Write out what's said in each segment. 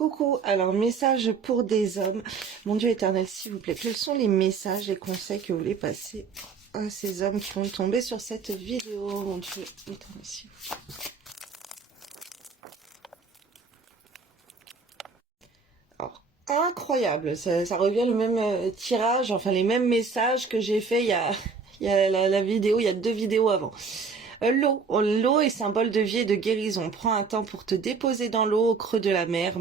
Coucou, alors message pour des hommes. Mon Dieu éternel, s'il vous plaît, quels sont les messages et conseils que vous voulez passer à ces hommes qui vont tomber sur cette vidéo? Mon Dieu éternel, s'il vous plaît. Alors, incroyable, ça revient le même tirage, enfin les mêmes messages que j'ai fait il y a la vidéo, il y a 2 vidéos avant. L'eau est symbole de vie et de guérison. Prends un temps pour te déposer dans l'eau au creux de la mer,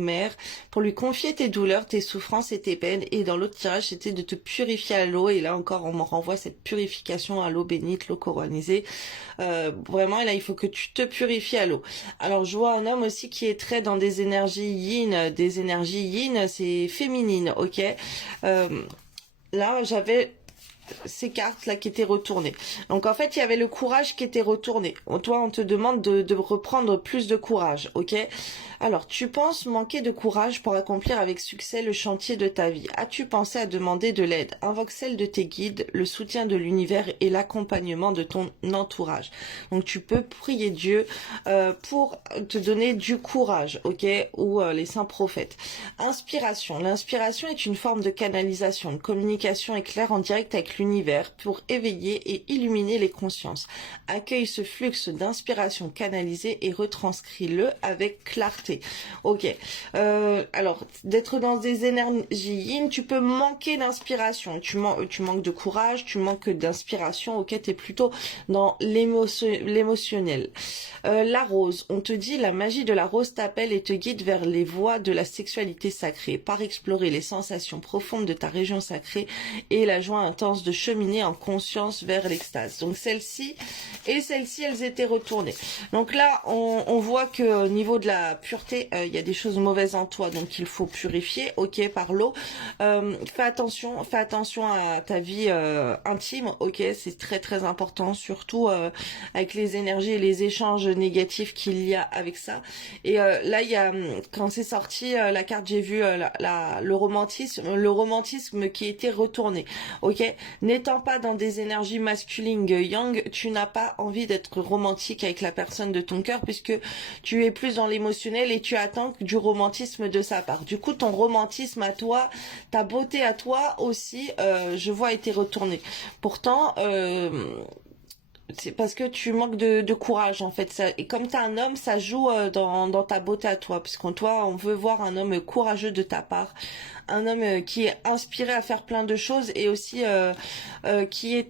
pour lui confier tes douleurs, tes souffrances et tes peines. Et dans l'autre tirage, c'était de te purifier à l'eau. Et là encore, on me renvoie cette purification à l'eau bénite, l'eau coronisée. Vraiment, et là, il faut que tu te purifies à l'eau. Alors, je vois un homme aussi qui est très dans des énergies yin. Des énergies yin, c'est féminine, ok. Là, j'avais ces cartes là qui étaient retournées. Donc en fait il y avait le courage qui était retourné. Toi on te demande de reprendre plus de courage, ok? Alors tu penses manquer de courage pour accomplir avec succès le chantier de ta vie. As-tu pensé à demander de l'aide? Invoque celle de tes guides, le soutien de l'univers et l'accompagnement de ton entourage. Donc tu peux prier Dieu pour te donner du courage, ok? Ou les saints prophètes. Inspiration. L'inspiration est une forme de canalisation, de communication éclair en direct avec l'univers pour éveiller et illuminer les consciences. Accueille ce flux d'inspiration canalisée et retranscris-le avec clarté. Ok. Alors, d'être dans des énergies yin, tu peux manquer d'inspiration. Tu manques de courage, tu manques d'inspiration. Ok, t'es plutôt dans l'émotionnel. La rose. On te dit la magie de la rose t'appelle et te guide vers les voies de la sexualité sacrée. Par explorer les sensations profondes de ta région sacrée et la joie intense de cheminer en conscience vers l'extase. Donc celle-ci et celle-ci, elles étaient retournées. Donc là, on voit que au niveau de la pureté, il y a des choses mauvaises en toi, donc il faut purifier, ok, par l'eau. Fais attention à ta vie intime, ok, c'est très très important, surtout avec les énergies et les échanges négatifs qu'il y a avec ça. Et là, il y a quand c'est sorti la carte, j'ai vu le romantisme qui était retourné, ok. N'étant pas dans des énergies masculines yang, tu n'as pas envie d'être romantique avec la personne de ton cœur puisque tu es plus dans l'émotionnel et tu attends du romantisme de sa part. Du coup, ton romantisme à toi, ta beauté à toi aussi, je vois, a été retournée. Pourtant, c'est parce que tu manques de courage en fait. Et comme tu es un homme, ça joue dans ta beauté à toi. Parce qu'en toi, on veut voir un homme courageux de ta part. Un homme qui est inspiré à faire plein de choses et aussi qui est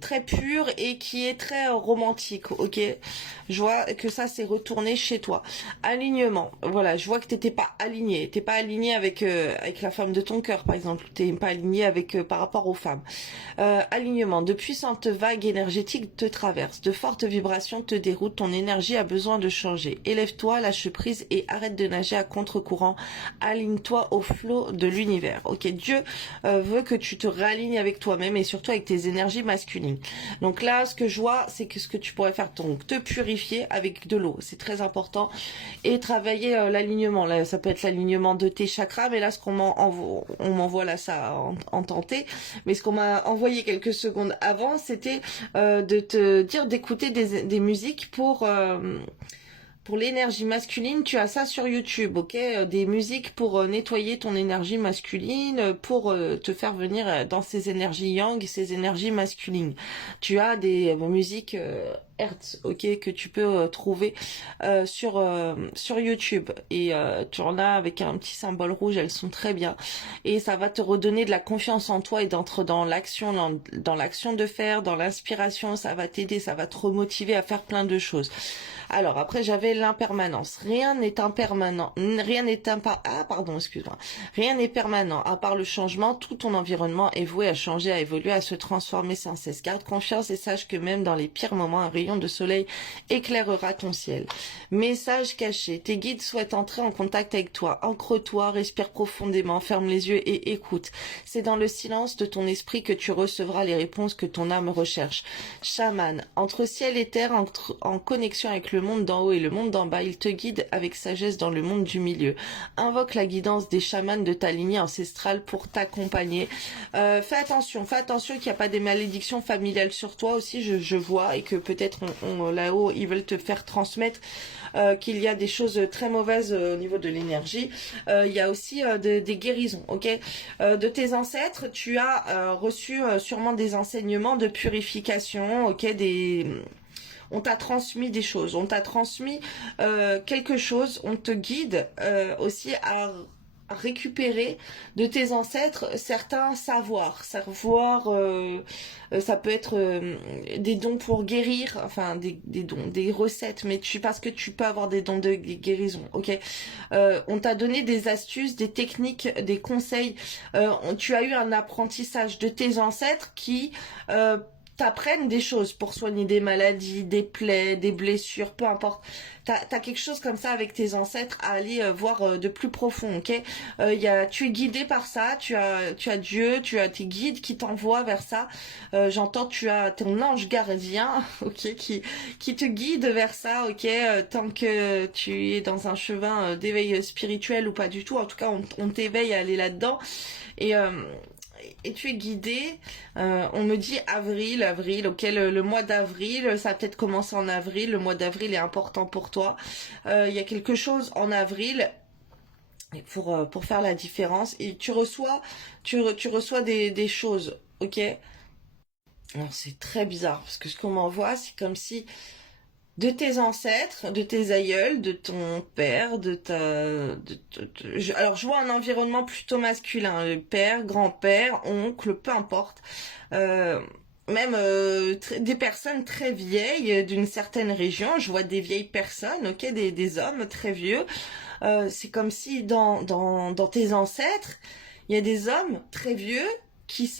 très pur et qui est très romantique, ok. Je vois que ça s'est retourné chez toi. Alignement, voilà, je vois que t'es pas aligné avec la femme de ton cœur par exemple, t'es pas aligné avec par rapport aux femmes. Alignement, de puissantes vagues énergétiques te traversent, de fortes vibrations te déroutent, ton énergie a besoin de changer. Élève-toi, lâche prise et arrête de nager à contre-courant. Aligne-toi au flot de l'univers, ok. Dieu veut que tu te réalignes avec toi-même et surtout avec tes énergies masculines. Donc là, ce que je vois, c'est que ce que tu pourrais faire, donc te purifier avec de l'eau, c'est très important, et travailler l'alignement. Là, ça peut être l'alignement de tes chakras, mais là, ce qu'on m'envoie là, ça en tenté, mais ce qu'on m'a envoyé quelques secondes avant, c'était de te dire d'écouter des musiques pour l'énergie masculine. Tu as ça sur YouTube, ok, des musiques pour nettoyer ton énergie masculine, pour te faire venir dans ces énergies yang, ces énergies masculines. Tu as des musiques Hertz, ok, que tu peux trouver sur YouTube, et tu en as avec un petit symbole rouge. Elles sont très bien et ça va te redonner de la confiance en toi et d'entrer dans l'action, dans l'action de faire, dans l'inspiration. Ça va t'aider, ça va te remotiver à faire plein de choses. Alors après, j'avais l'impermanence. Rien n'est impermanent. Rien n'est excuse-moi. Rien n'est permanent à part le changement. Tout ton environnement est voué à changer, à évoluer, à se transformer sans cesse. Garde confiance et sache que même dans les pires moments, un rayon de soleil éclairera ton ciel. Message caché. Tes guides souhaitent entrer en contact avec toi. Ancre-toi, respire profondément, ferme les yeux et écoute. C'est dans le silence de ton esprit que tu recevras les réponses que ton âme recherche. Chaman. Entre ciel et terre, en connexion avec le monde d'en haut et le monde d'en bas. Il te guide avec sagesse dans le monde du milieu. Invoque la guidance des chamans de ta lignée ancestrale pour t'accompagner. Fais attention qu'il n'y a pas des malédictions familiales sur toi aussi, je vois, et que peut-être là-haut, ils veulent te faire transmettre qu'il y a des choses très mauvaises au niveau de l'énergie. Il y a aussi des guérisons, ok. De tes ancêtres, tu as reçu sûrement des enseignements de purification, ok, on t'a transmis des choses, on t'a transmis quelque chose, on te guide aussi à récupérer de tes ancêtres certains savoirs. Ça peut être des dons pour guérir, enfin des dons, des recettes, mais parce que tu peux avoir des dons de guérison, ok. On t'a donné des astuces, des techniques, des conseils. Tu as eu un apprentissage de tes ancêtres qui t'apprennent des choses pour soigner des maladies, des plaies, des blessures, peu importe. T'as quelque chose comme ça avec tes ancêtres à aller voir de plus profond, ok. Tu es guidé par ça, tu as Dieu, tu as tes guides qui t'envoient vers ça. J'entends, tu as ton ange gardien, ok, qui te guide vers ça, ok. Tant que tu es dans un chemin d'éveil spirituel ou pas du tout, en tout cas, on t'éveille à aller là-dedans. Et tu es guidé, on me dit avril, ok, le mois d'avril, ça a peut-être commencé en avril, le mois d'avril est important pour toi. Il y a quelque chose en avril pour faire la différence, et tu reçois des choses, ok. Alors c'est très bizarre, parce que ce qu'on m'envoie, c'est comme si de tes ancêtres, de tes aïeuls, de ton père, alors je vois un environnement plutôt masculin, père, grand-père, oncle, peu importe, même des personnes très vieilles d'une certaine région. Je vois des vieilles personnes, ok, des hommes très vieux. C'est comme si dans tes ancêtres, il y a des hommes très vieux qui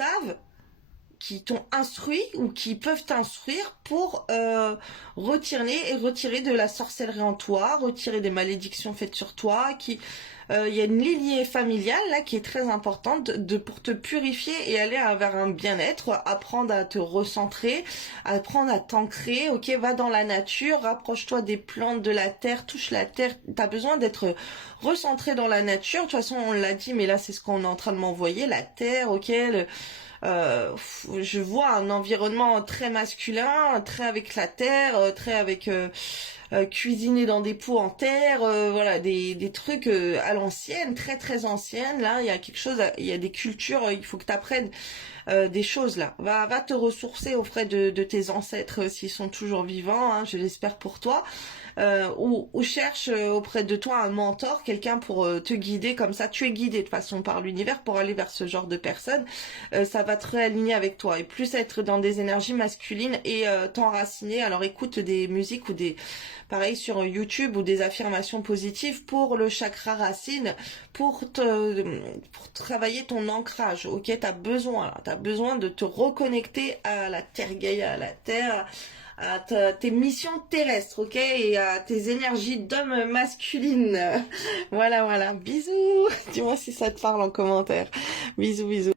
t'ont instruit ou qui peuvent t'instruire pour retirer de la sorcellerie en toi, retirer des malédictions faites sur toi. Il y a une lignée familiale là qui est très importante pour te purifier et aller vers un bien-être, apprendre à te recentrer, apprendre à t'ancrer, ok. Va dans la nature, rapproche-toi des plantes, de la terre, touche la terre. T'as besoin d'être recentré dans la nature. De toute façon, on l'a dit, mais là c'est ce qu'on est en train de m'envoyer, la terre, ok. Je vois un environnement très masculin, très avec la terre, très avec cuisiner dans des pots en terre, voilà, des trucs à l'ancienne, très très ancienne. Là, il y a quelque chose, il y a des cultures, il faut que tu apprennes des choses là. Va te ressourcer auprès de tes ancêtres s'ils sont toujours vivants, hein, je l'espère pour toi. Ou cherche auprès de toi un mentor, quelqu'un pour te guider. Comme ça tu es guidé de façon par l'univers pour aller vers ce genre de personnes. Ça va te réaligner avec toi et plus être dans des énergies masculines et t'enraciner. Alors écoute des musiques ou pareil sur YouTube, ou des affirmations positives pour le chakra racine, pour travailler ton ancrage, ok. T'as besoin de te reconnecter à la terre Gaïa, à la terre, à tes missions terrestres, ok, et à tes énergies d'homme masculine. Voilà, bisous. Dis-moi si ça te parle en commentaire. Bisous.